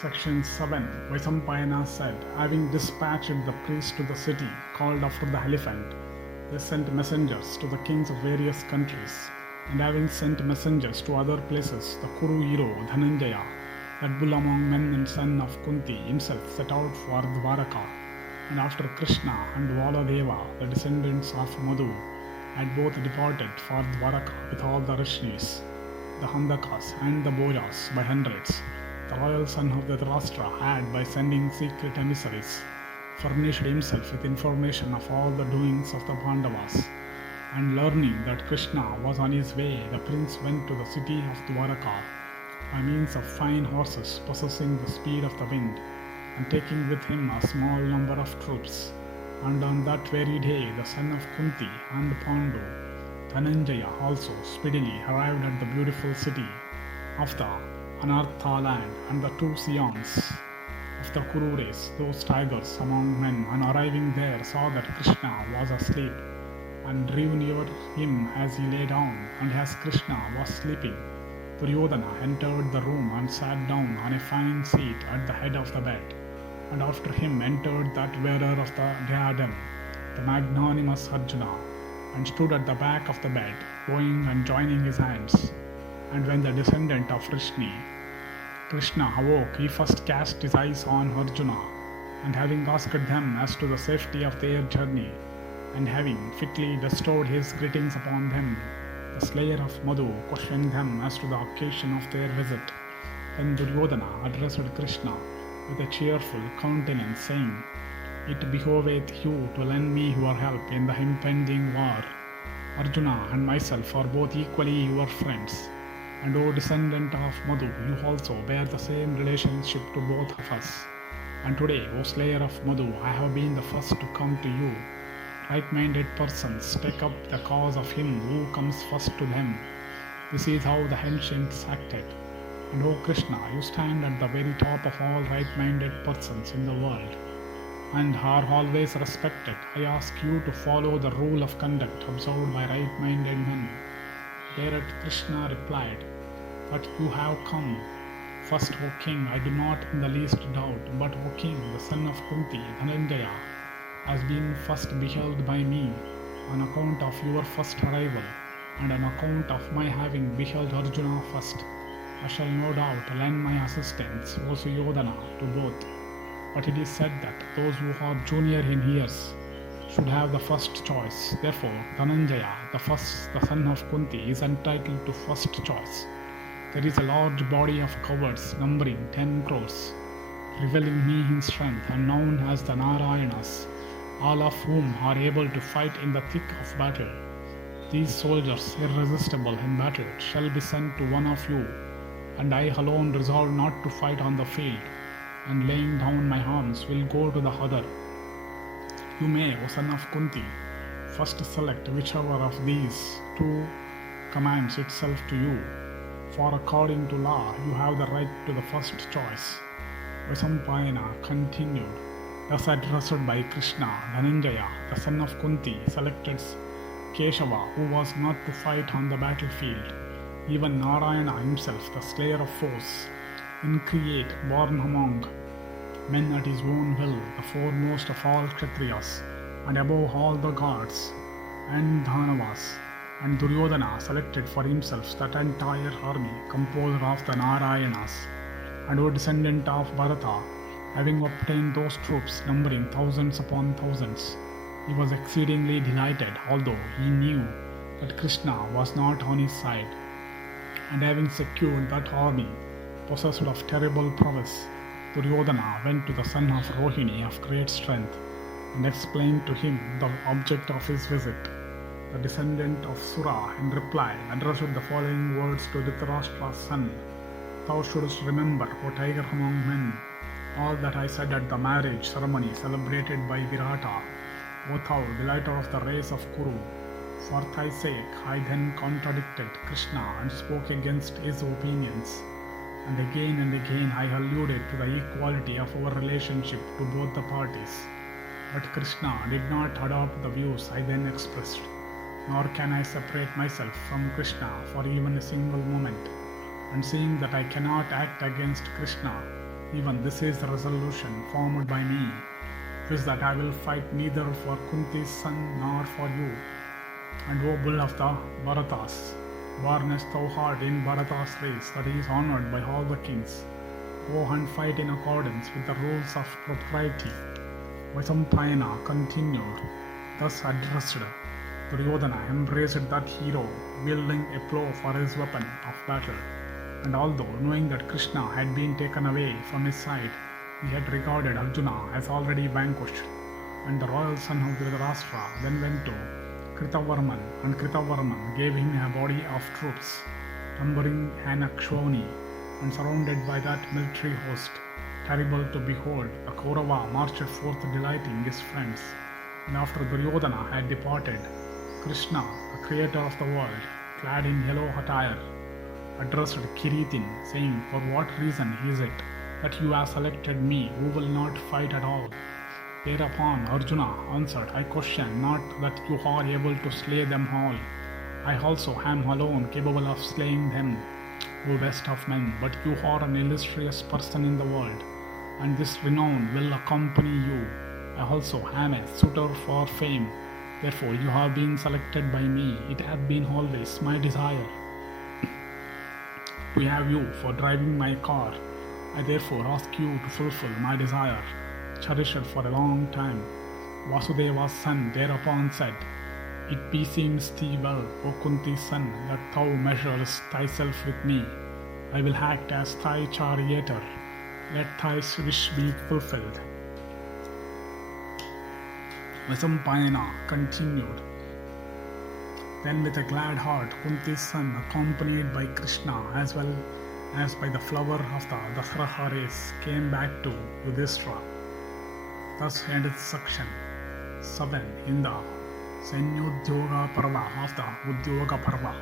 Section 7. Vaisampayana said, having dispatched the priests to the city called after the elephant, they sent messengers to the kings of various countries, and having sent messengers to other places, the Kuru hero Dhananjaya, that bull among men and son of Kunti, himself set out for Dwaraka, and after Krishna and Valadeva, the descendants of Madhu, had both departed for Dwaraka with all the Vrishnis, the Handakas and the Bojas by hundreds. The royal son of the Dharashtra had, by sending secret emissaries, furnished himself with information of all the doings of the Pandavas, and learning that Krishna was on his way, the prince went to the city of Dwaraka by means of fine horses possessing the speed of the wind, and taking with him a small number of troops. And on that very day the son of Kunti and Pandu, Dhananjaya, also speedily arrived at the beautiful city of the Anartha land, and the two Sions of the Kuru race, those tigers among men, on arriving there saw that Krishna was asleep, and drew near him as he lay down. And as Krishna was sleeping, Duryodhana entered the room and sat down on a fine seat at the head of the bed, and after him entered that wearer of the diadem, the magnanimous Arjuna, and stood at the back of the bed, bowing and joining his hands. And when the descendant of Vrishnis, Krishna, awoke, he first cast his eyes on Arjuna, and having asked them as to the safety of their journey, and having fitly bestowed his greetings upon them, the slayer of Madhu questioned them as to the occasion of their visit. Then Duryodhana addressed Krishna with a cheerful countenance, saying, "It behoveth you to lend me your help in the impending war. Arjuna and myself are both equally your friends. And O descendant of Madhu, you also bear the same relationship to both of us. And today, O slayer of Madhu, I have been the first to come to you. Right-minded persons take up the cause of him who comes first to them. This is how the ancients acted. And O Krishna, you stand at the very top of all right-minded persons in the world, and are always respected. I ask you to follow the rule of conduct observed by right-minded men." Thereat Krishna replied, "But you have come first, O king, I do not in the least doubt. But O king, the son of Kunti, Dhananjaya, has been first beheld by me on account of your first arrival, and on account of my having beheld Arjuna first. I shall no doubt lend my assistance, O Suyodhana, to both. But it is said that those who are junior in years should have the first choice. Therefore, Dhananjaya, the son of Kunti, is entitled to first choice. There is a large body of cowards numbering 10 crores, reveling me in strength, and known as the Narayanas, all of whom are able to fight in the thick of battle. These soldiers, irresistible in battle, shall be sent to one of you, and I alone resolve not to fight on the field, and laying down my arms will go to the other. You may, O son of Kunti, first select whichever of these two commands itself to you, for according to law you have the right to the first choice." Vaisampayana continued, thus addressed by Krishna, Dhananjaya, the son of Kunti, selected Keshava, who was not to fight on the battlefield. Even Narayana himself, the slayer of foes, increate, born among men at his own will, the foremost of all Kshatriyas, and above all the gods and Dhanavas. And Duryodhana selected for himself that entire army composed of the Narayanas. And O descendant of Virata, having obtained those troops numbering thousands upon thousands, he was exceedingly delighted, although he knew that Krishna was not on his side. And having secured that army, possessed of terrible prowess, Duryodhana went to the son of Rohini of great strength, and explained to him the object of his visit. The descendant of Sura, in reply, addressed the following words to Dhritarashtra's son: "Thou shouldst remember, O tiger among men, all that I said at the marriage ceremony celebrated by Virata. O thou delighter of the race of Kuru, for thy sake I then contradicted Krishna and spoke against his opinions. And again I alluded to the equality of our relationship to both the parties. But Krishna did not adopt the views I then expressed, nor can I separate myself from Krishna for even a single moment. And seeing that I cannot act against Krishna, Even this is the resolution formed by me, is that I will fight neither for Kunti's son nor for you. And O bull of the Bharatas, bornest thou art in Bharata's race that is honored by all the kings, go and fight in accordance with the rules of propriety. Vaisampayana continued, thus addressed. Duryodhana embraced that hero, wielding a plough for his weapon of battle. And although knowing that Krishna had been taken away from his side, he had regarded Arjuna as already vanquished. And the royal son of Dhritarashtra then went to Kritavarman, and Kritavarman gave him a body of troops, numbering an Akshoni, and surrounded by that military host, terrible to behold, the Kaurava marched forth delighting his friends. And after Duryodhana had departed, Krishna, the creator of the world, clad in yellow attire, addressed Kiritin, saying, for what reason is it that you have selected me who will not fight at all? Thereupon Arjuna answered, I question not that you are able to slay them all. I also am alone capable of slaying them, O best of men, but you are an illustrious person in the world, and this renown will accompany you. I also am a suitor for fame. Therefore you have been selected by me. It has been always my desire to have you for driving my car. I therefore ask you to fulfill my desire, cherished for a long time. Vasudeva's son thereupon said, it beseems thee well, O Kunti's son, that thou measures thyself with me. I will act as thy charioteer. Let thy wish be fulfilled. Vaisampayana continued. Then with a glad heart, Kunti's son, accompanied by Krishna as well as by the flower of the Dasaraha race, came back to Yudhishthira. Thus ended section 7 in the Sainyodyoga Parva of the Udyoga Parva